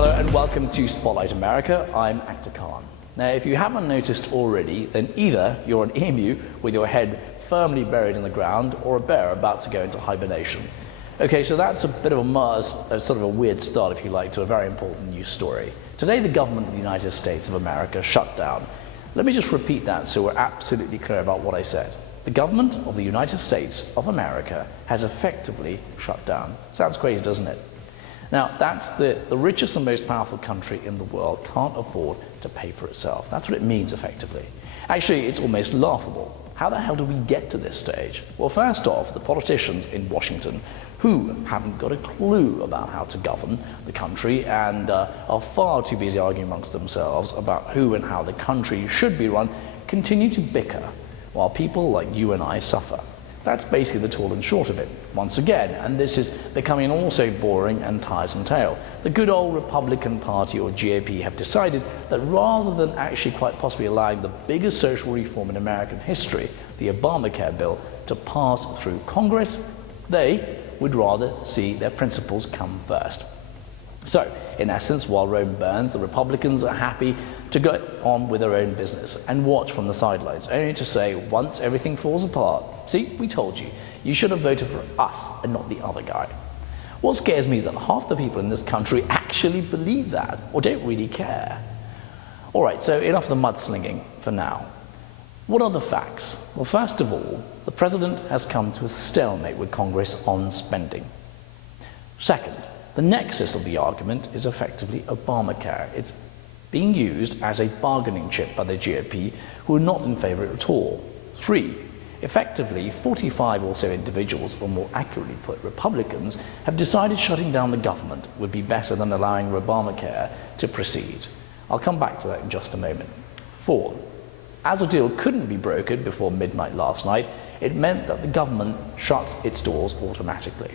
Hello and welcome to Spotlight America. I'm Actor Khan. Now, if you haven't noticed already, then either you're an emu with your head firmly buried in the ground or a bear about to go into hibernation. Okay, so that's a bit of a sort of a weird start, if you like, to a very important news story. Today, the government of the United States of America shut down. Let me just repeat that so we're absolutely clear about what I said. The government of the United States of America has effectively shut down. Sounds crazy, doesn't it? Now, that's the richest and most powerful country in the world can't afford to pay for itself. That's what it means, effectively. Actually, it's almost laughable. How the hell did we get to this stage? Well, first off, the politicians in Washington, who haven't got a clue about how to govern the country and are far too busy arguing amongst themselves about who and how the country should be run, continue to bicker while people like you and I suffer. That's basically the tall and short of it, once again, and this is becoming an also boring and tiresome tale. The good old Republican Party, or GOP, have decided that rather than actually quite possibly allowing the biggest social reform in American history, the Obamacare bill, to pass through Congress, they would rather see their principles come first. So, in essence, while Rome burns, the Republicans are happy to go on with their own business and watch from the sidelines, only to say, once everything falls apart, see, we told you, you should have voted for us and not the other guy. What scares me is that half the people in this country actually believe that, or don't really care. All right, so enough of the mudslinging for now. What are the facts? Well, first of all, the president has come to a stalemate with Congress on spending. Second, the nexus of the argument is effectively Obamacare. It's being used as a bargaining chip by the GOP, who are not in favor of it at all. 3, effectively, 45 or so individuals, or more accurately put, Republicans, have decided shutting down the government would be better than allowing Obamacare to proceed. I'll come back to that in just a moment. 4, as a deal couldn't be brokered before midnight last night, it meant that the government shuts its doors automatically.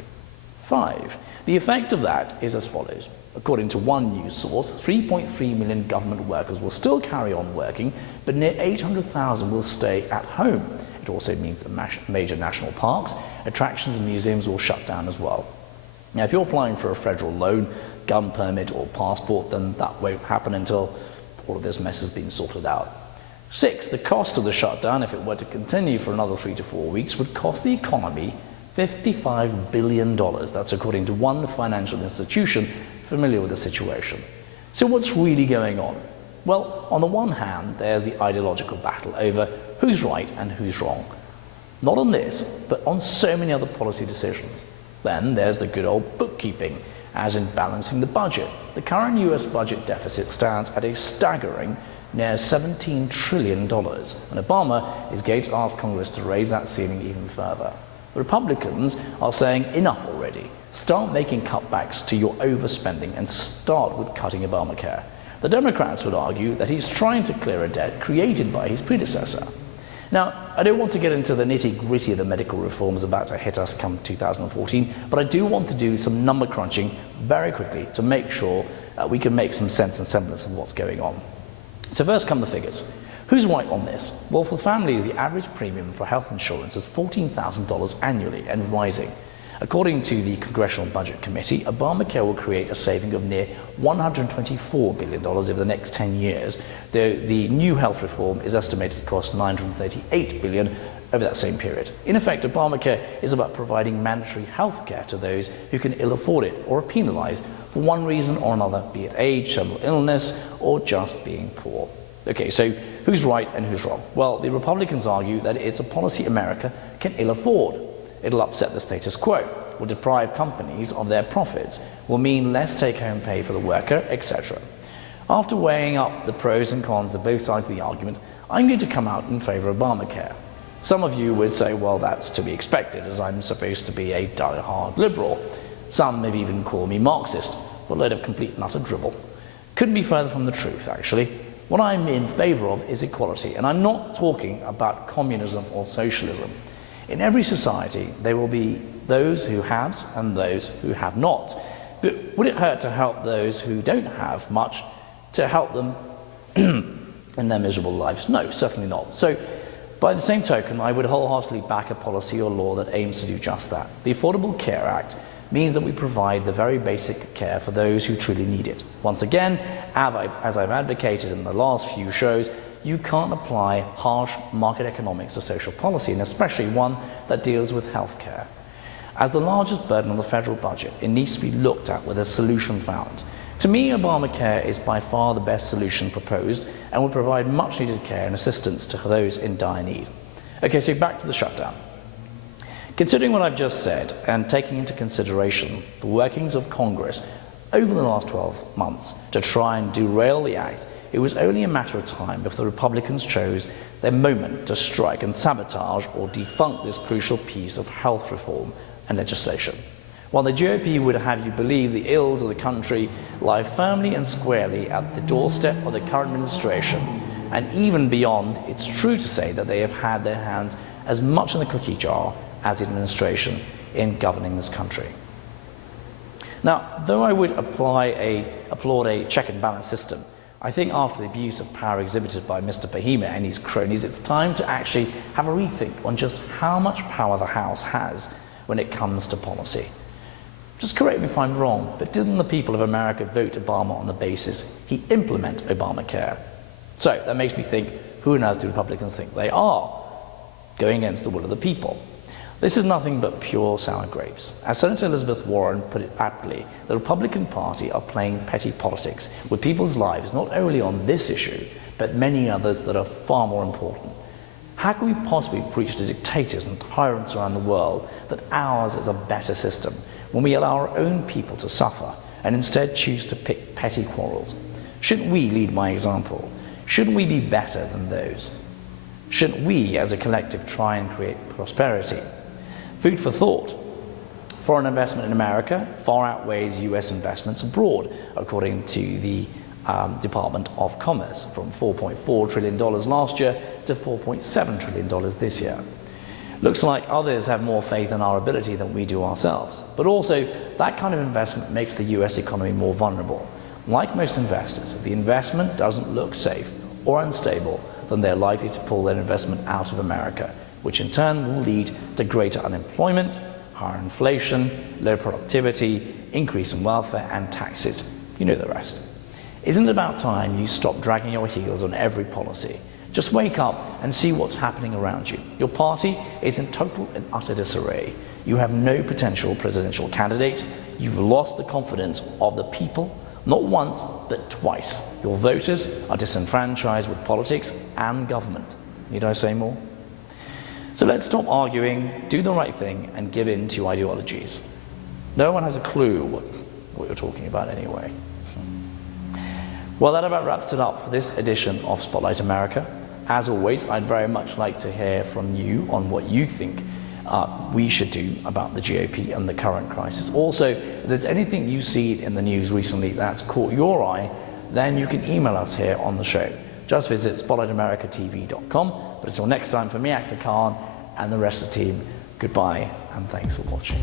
5, the effect of that is as follows. According to one news source, 3.3 million government workers will still carry on working, but near 800,000 will stay at home. It also means that major national parks, attractions and museums will shut down as well. Now, if you're applying for a federal loan, gun permit or passport, then that won't happen until all of this mess has been sorted out. 6, the cost of the shutdown, if it were to continue for another 3 to 4 weeks, would cost the economy $55 billion. That's according to one financial institution familiar with the situation. So what's really going on? Well, on the one hand, there's the ideological battle over who's right and who's wrong. Not on this, but on so many other policy decisions. Then there's the good old bookkeeping, as in balancing the budget. The current US budget deficit stands at a staggering near $17 trillion, and Obama is going to ask Congress to raise that ceiling even further. The Republicans are saying enough already. Start making cutbacks to your overspending and start with cutting Obamacare. The Democrats would argue that he's trying to clear a debt created by his predecessor. Now, I don't want to get into the nitty-gritty of the medical reforms about to hit us come 2014, but I do want to do some number crunching very quickly to make sure we can make some sense and semblance of what's going on. So first come the figures. Who's right on this? Well, for families, the average premium for health insurance is $14,000 annually and rising. According to the Congressional Budget Committee, Obamacare will create a saving of near $124 billion over the next 10 years, though the new health reform is estimated to cost $938 billion over that same period. In effect, Obamacare is about providing mandatory health care to those who can ill afford it or are penalized for one reason or another, be it age, terminal illness, or just being poor. Okay, so who's right and who's wrong? Well, the Republicans argue that it's a policy America can ill afford. It'll upset the status quo, will deprive companies of their profits, will mean less take-home pay for the worker, etc. After weighing up the pros and cons of both sides of the argument, I'm going to come out in favor of Obamacare. Some of you would say, well, that's to be expected, as I'm supposed to be a die-hard liberal. Some maybe even call me Marxist, for a load of complete and utter dribble. Couldn't be further from the truth, actually. What I'm in favor of is equality, and I'm not talking about communism or socialism. In every society, there will be those who have and those who have not. But would it hurt to help those who don't have much to help them in their miserable lives? No, certainly not. So, by the same token, I would wholeheartedly back a policy or law that aims to do just that. The Affordable Care Act means that we provide the very basic care for those who truly need it. Once again, as I've advocated in the last few shows, you can't apply harsh market economics to social policy, and especially one that deals with healthcare. As the largest burden on the federal budget, it needs to be looked at with a solution found. To me, Obamacare is by far the best solution proposed and will provide much needed care and assistance to those in dire need. Okay, so back to the shutdown. Considering what I've just said and taking into consideration the workings of Congress over the last 12 months to try and derail the act, it was only a matter of time before the Republicans chose their moment to strike and sabotage or defunct this crucial piece of health reform and legislation. While the GOP would have you believe the ills of the country lie firmly and squarely at the doorstep of the current administration, and even beyond, it's true to say that they have had their hands as much in the cookie jar as the administration in governing this country. Now, though I would applaud a check and balance system, I think after the abuse of power exhibited by Mr. Behemoth and his cronies, it's time to actually have a rethink on just how much power the House has when it comes to policy. Just correct me if I'm wrong, but didn't the people of America vote Obama on the basis he implement Obamacare? So that makes me think, who on earth do Republicans think they are, going against the will of the people? This is nothing but pure sour grapes. As Senator Elizabeth Warren put it aptly, the Republican Party are playing petty politics with people's lives, not only on this issue, but many others that are far more important. How can we possibly preach to dictators and tyrants around the world that ours is a better system when we allow our own people to suffer and instead choose to pick petty quarrels? Shouldn't we lead by example? Shouldn't we be better than those? Shouldn't we as a collective try and create prosperity? Food for thought. Foreign investment in America far outweighs US investments abroad, according to the Department of Commerce, from $4.4 trillion last year to $4.7 trillion this year. Looks like others have more faith in our ability than we do ourselves. But also, that kind of investment makes the US economy more vulnerable. Like most investors, if the investment doesn't look safe or unstable, then they're likely to pull their investment out of America, which in turn will lead to greater unemployment, higher inflation, low productivity, increase in welfare and taxes. You know the rest. Isn't it about time you stop dragging your heels on every policy? Just wake up and see what's happening around you. Your party is in total and utter disarray. You have no potential presidential candidate. You've lost the confidence of the people, not once, but twice. Your voters are disenfranchised with politics and government. Need I say more? So let's stop arguing, do the right thing, and give in to ideologies. No one has a clue what you're talking about anyway. Well, that about wraps it up for this edition of Spotlight America. As always, I'd very much like to hear from you on what you think we should do about the GOP and the current crisis. Also, if there's anything you see in the news recently that's caught your eye, then you can email us here on the show. Just visit spotlightamericatv.com. But until next time, for me, Actor Khan, and the rest of the team, goodbye and thanks for watching.